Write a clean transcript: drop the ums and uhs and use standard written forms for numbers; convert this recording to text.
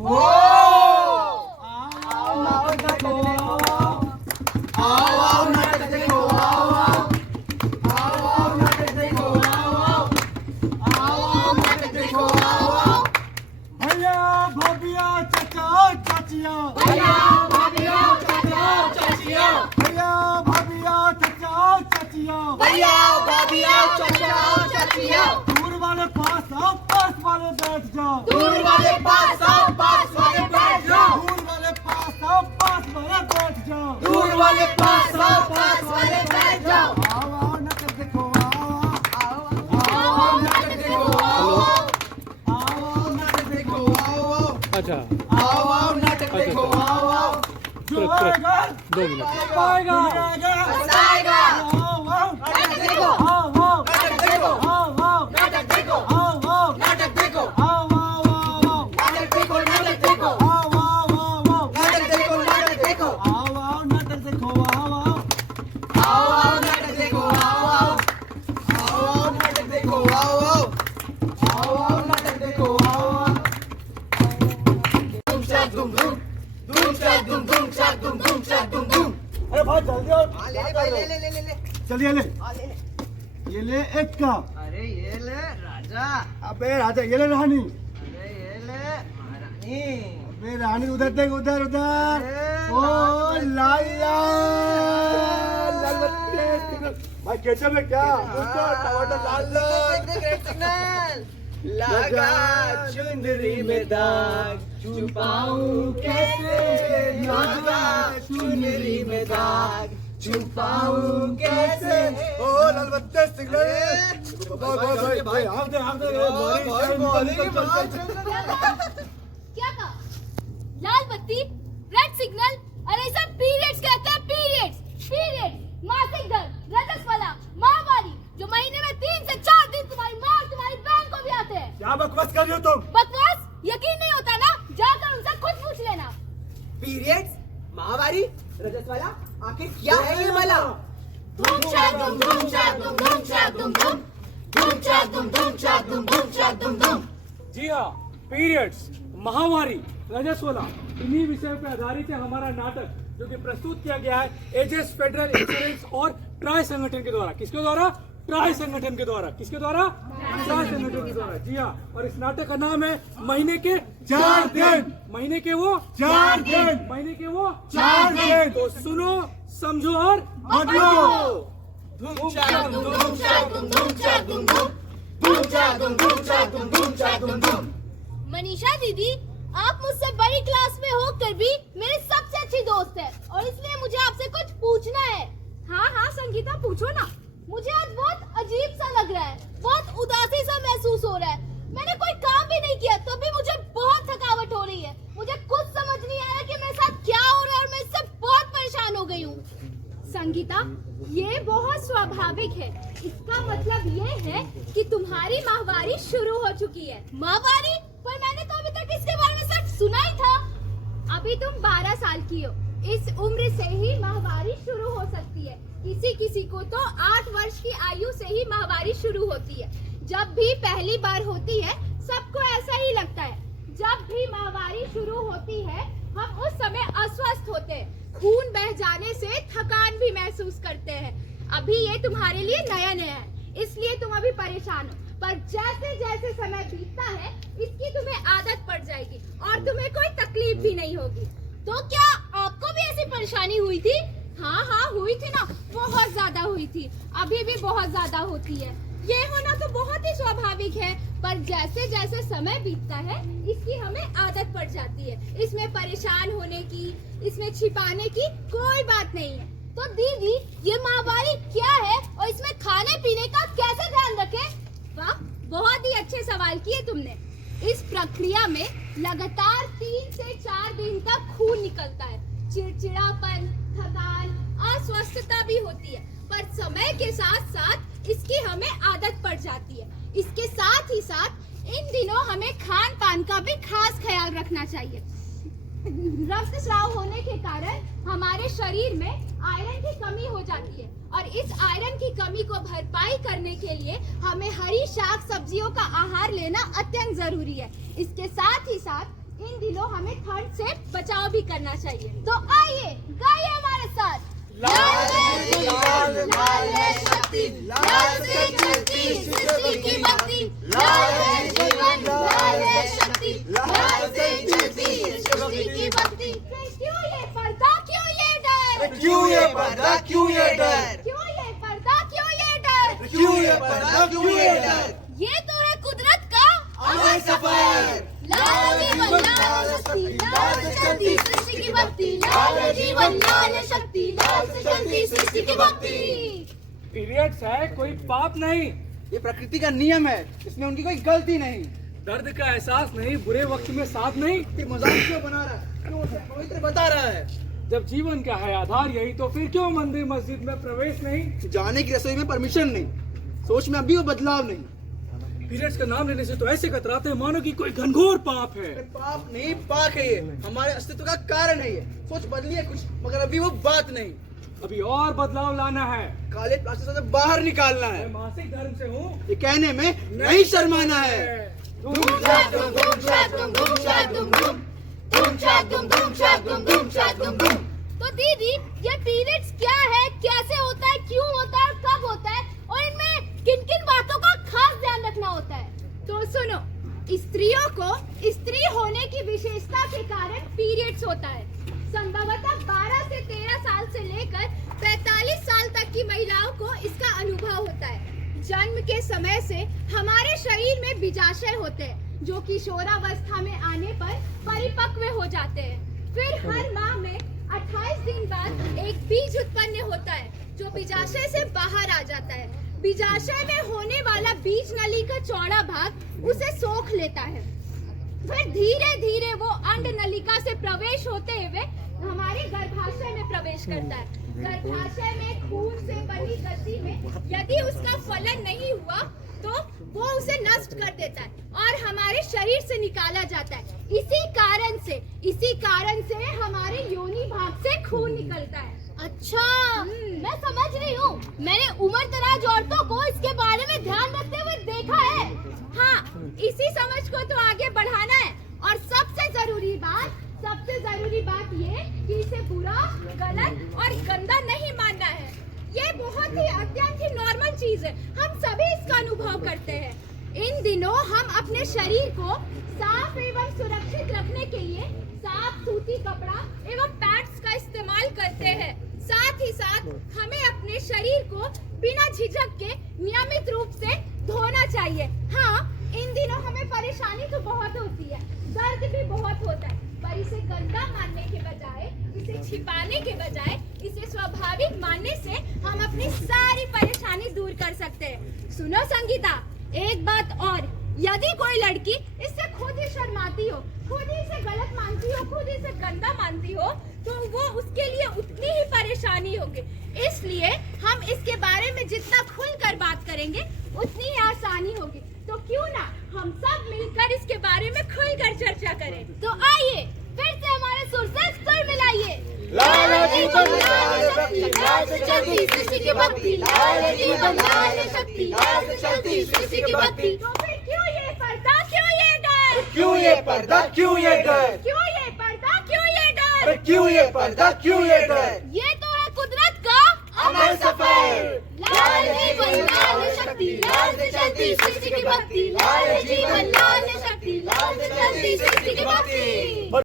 दूर वाले पास आओ, पास वाले बैठ जाओ। दूर वाले पास आओ, पास वाले बैठ जाओ। दूर वाले पास आओ, पास वाले बैठ जाओ। दूर वाले पास आओ, पास वाले बैठ जाओ। आओ आओ नाटक देखो, आओ आओ आओ नाटक देखो, आओ आओ नाटक देखो, आओ आओ अच्छा आओ नाटक देखो, आओ आओ। जो आएगा 2 मिनट आएगा हंसाएगा। आओ आओ नाटक देखो, आओ आओ नाटक देखो, आओ आओ नाटक देखो, आओ आओ नाटक देखो, आओ आओ आओ नाटक देखो, नाटक देखो, आओ आओ आओ नाटक देखो, नाटक देखो, आओ आओ नाटक देखो, आओ आओ आओ नाटक देखो, आओ आओ नाटक देखो, आओ आओ नाटक देखो, आओ धूम शाक धूम धूम, धूम शाक धूम धूम शाक धूम धूम शाक धूम धूम। अरे भाई जल्दी आओ। ले ले भाई, ले ले ले ले ले चलिए ले ले ले। ये ले एक का। अरे ये ले राजा, अबे राजा ये ले रानी। अरे ये ले महारानी। अबे रानी उधर देख, उधर उधर। ओ लाला लाल बत्ती। भाई केचप है क्या? उसको टमाटर लाल ग्रेट सिग्नल। लगा चुनरी में दाग, छुपाऊं कैसे? लगा चुनरी में दाग, छुपाऊं कैसे? ओ लाल बत्ती सिग्नल। भाई भाई आप दे क्या कहा? लाल बत्ती, रेड सिग्नल, अरे सब पीरियड्स कहते हैं, पीरियड्स, पीरियड्स, मासिक धर्म, रजस्वला, माहवारी, जो महीने में 3 से 4 दिन तुम्हारी माँ और तुम्हारी बहन को भी आते हैं। क्या बकवास कर रही हो तुम? बकवास? यकीन नहीं होता ना? जाकर उनसे खुद पूछ लेना। पीरियड्स, माहवारी, रजस्वला, आखिर क्या है ये मला? धूम शाक धूम धूम शाक धूम धूम शाक धूम धूम, धूम शाक धूम धूम शाक धूम धूम शाक धूम धूम। जी हाँ, पीरियड्स, महावारी, रजस्वला, इन्हीं विषय पर आधारित है हमारा नाटक, जो कि प्रस्तुत किया गया है एजेस फेडरल इंश्योरेंस और ट्राई संगठन के द्वारा। किसके द्वारा? ट्राई संगठन के द्वारा। किसके द्वारा? ट्राई संगठन के द्वारा। जी हाँ, और इस नाटक का नाम है महीने के 4 दिन। महीने के वो 4 दिन। महीने के वो 4 दिन। तो सुनो, समझो और बदलो। धूम शाक धूम धूम शाक धूम धूम शाक धूम धूम, धूम शाक धूम धूम शाक धूम धूम शाक धूम धूम। मनीषा दीदी, आप मुझसे बड़ी क्लास में होकर भी मेरी सबसे अच्छी दोस्त है, और इसलिए मुझे आपसे कुछ पूछना है। हाँ हाँ संगीता, पूछो ना। मुझे आज बहुत अजीब सा लग रहा है, बहुत उदासी सा महसूस हो रहा है। मैंने कोई काम भी नहीं किया, तो भी मुझे बहुत थकावट हो रही है। मुझे कुछ समझ नहीं आ रहा कि मेरे साथ क्या हो रहा है, और मैं इससे बहुत परेशान हो गई हूँ। संगीता, ये बहुत स्वाभाविक है। इसका मतलब ये है कि तुम्हारी माहवारी शुरू हो चुकी है। माहवारी? पर मैंने तो अभी तक इसके बारे में सिर्फ सुना ही था। अभी तुम 12 साल की हो, इस उम्र से ही माहवारी शुरू हो सकती है। किसी किसी को तो 8 वर्ष की आयु से ही माहवारी शुरू होती है। जब भी पहली बार होती है, सबको ऐसा ही लगता है। जब भी माहवारी शुरू होती है, हम उस समय अस्वस्थ होते हैं, खून बह जाने से थकान भी महसूस करते हैं। अभी ये तुम्हारे लिए नया नया है, इसलिए तुम अभी परेशान हो, पर जैसे जैसे समय बीतता है, इसकी तुम्हें आदत पड़ जाएगी और तुम्हें कोई तकलीफ भी नहीं होगी। तो क्या आपको भी ऐसी परेशानी हुई थी? हाँ हाँ हुई थी ना, बहुत ज्यादा हुई थी, अभी भी बहुत ज्यादा होती है। ये होना तो बहुत ही स्वाभाविक है, पर जैसे जैसे समय बीतता है, इसकी हमें आदत पड़ जाती है। इसमें परेशान होने की, इसमें छिपाने की कोई बात नहीं है। तो दीदी, ये माहवारी क्या है और इसमें खाने पीने का कैसे ध्यान रखें? वाह, बहुत ही अच्छे सवाल किए तुमने। इस प्रक्रिया में लगातार 3 से 4 दिन तक खून निकलता है। चिड़चिड़ापन, थकान, अस्वस्थता भी होती है, पर समय के साथ साथ इसकी हमें आदत पड़ जाती है। इसके साथ ही साथ इन दिनों हमें खान पान का भी खास ख्याल रखना चाहिए। रक्तस्राव होने के कारण हमारे शरीर में आयरन की कमी हो जाती है, और इस आयरन की कमी को भरपाई करने के लिए हमें हरी शाक सब्जियों का आहार लेना अत्यंत जरूरी है। इसके साथ ही साथ इन दिनों हमें ठंड से बचाव भी करना चाहिए। तो आइए गाइए हमारे साथ। लाल है शक्ति, लाल से चलती सृष्टि की भक्ति, लाल है जीवन, लाल है शक्ति, लाल से चलती सृष्टि की भक्ति। क्यों ये पर्दा, क्यों ये डर, क्यों ये पर्दा, क्यों ये डर, क्यों ये पर्दा, क्यों ये डर, क्यों ये पर्दा, क्यों ये डर, ये तो है कुदरत का अमर सफर। लाल जीवन, लाल शक्ति, लाल से चलती सृष्टि की भक्ति, लाल जीवन, लाल शक्ति, लाल से चलती सृष्टि की भक्ति। पीरियड्स है कोई पाप नहीं, ये प्रकृति का नियम है, इसमें उनकी कोई गलती नहीं। दर्द का एहसास नहीं, बुरे वक्त में साथ नहीं। फिर मजाक क्यों बना रहा है, क्यों उसे पवित्र बता रहा है? जब जीवन का है आधार यही, तो फिर क्यों मंदिर मस्जिद में प्रवेश नहीं? जाने की रसोई में परमिशन नहीं, सोच में अभी वो बदलाव नहीं। पीरियड्स का नाम लेने से तो ऐसे कतराते हैं मानो कि कोई घनघोर पाप है। पाप नहीं, पाक है ये, हमारे अस्तित्व का कारण है ये। सोच बदली है कुछ, मगर अभी वो बात नहीं। अभी और बदलाव लाना है। काले प्लास्टिक से बाहर निकालना है। मैं मासिक धर्म से हूँ, ये कहने में नहीं शर्माना है। धूम शाक धूम धूम शाक धूम धूम शाक धूम धूम धूम शाक धूम धूम शाक धूम धूम शाक धूम धूम। तो दीदी ये पीरियड्स क्या है, कैसे होता है, क्यों होता है, कब होता है और इनमें किन किन बातों का खास ध्यान रखना होता है? तो सुनो, स्त्रियों को स्त्री होने की विशेषता के कारण पीरियड्स होता है। संभवतः 12 से 13 साल से लेकर 45 साल तक की महिलाओं को इसका अनुभव होता है। जन्म के समय से हमारे शरीर में बीजाशय होते हैं जो किशोरावस्था में आने पर परिपक्व हो जाते हैं। फिर हर माह में 28 दिन बाद एक बीज उत्पन्न होता है जो बीजाशय से बाहर आ जाता है। बीजाशय में होने वाला बीज नली का चौड़ा भाग उसे सोख लेता है। फिर धीरे धीरे वो अंड नलिका से प्रवेश होते हुए हमारे गर्भाशय में प्रवेश करता है। गर्भाशय में खून से बनी ग्रंथि में यदि उसका फलन नहीं हुआ तो वो उसे नष्ट कर देता है और हमारे शरीर से निकाला जाता है। इसी कारण से हमारे योनि भाग से खून निकलता है। अच्छा, मैं समझ रही हूँ। मैंने उम्र दराज औरतों को इसके बारे में ध्यान रखते हुए देखा है। हाँ, इसी समझ को तो आगे बढ़ाना है। और सबसे जरूरी बात ये कि इसे बुरा, गलत और गंदा नहीं मानना है। ये बहुत ही अत्यंत ही नॉर्मल चीज है, हम सभी इसका अनुभव करते हैं। इन दिनों हम अपने शरीर को साफ एवं सुरक्षित रखने के लिए साफ सूती कपड़ा एवं पैड्स का इस्तेमाल करते हैं। साथ ही साथ हमें अपने शरीर को बिना झिझक के नियमित रूप से धोना चाहिए। हाँ, इन दिनों हमें परेशानी तो बहुत होती है, दर्द भी बहुत होता है, पर इसे गंदा मानने के बजाय, इसे छिपाने के बजाय, इसे स्वाभाविक मानने से हम अपनी सारी परेशानी दूर कर सकते हैं। सुनो संगीता, एक बात और, यदि कोई लड़की इससे खुद ही शर्माती हो, खुद ही इसे गलत मानती हो, खुद ही इसे गंदा मानती हो, तो वो उसके लिए उतनी ही परेशानी होगी। इसलिए हम इसके बारे में जितना खुलकर बात करेंगे उतनी ही आसानी होगी। तो क्यों ना हम सब मिलकर इसके बारे में खुलकर चर्चा करें। तो आइए फिर से हमारे सुर से सुर मिलाइए। लाल जीवन लाल शक्ति, लाल से चलती सृष्टि की भक्ति, लाल जीवन लाल शक्ति, लाल से चलती सृष्टि की भक्ति। तो फिर क्यों ये पर्दा, क्यों ये डर, क्यों ये पर्दा, क्यों ये डर, क्यों ये पर्दा, क्यों ये डर, क्यों ये पर्दा, क्यों ये डर, ये तो है कुदरत का अमर सफर। लाल जीवन लाल शक्ति, लाल से चलती सृष्टि की भक्ति, लाल जीवन लाल शक्ति, लाल से चलती सृष्टि की भक्ति।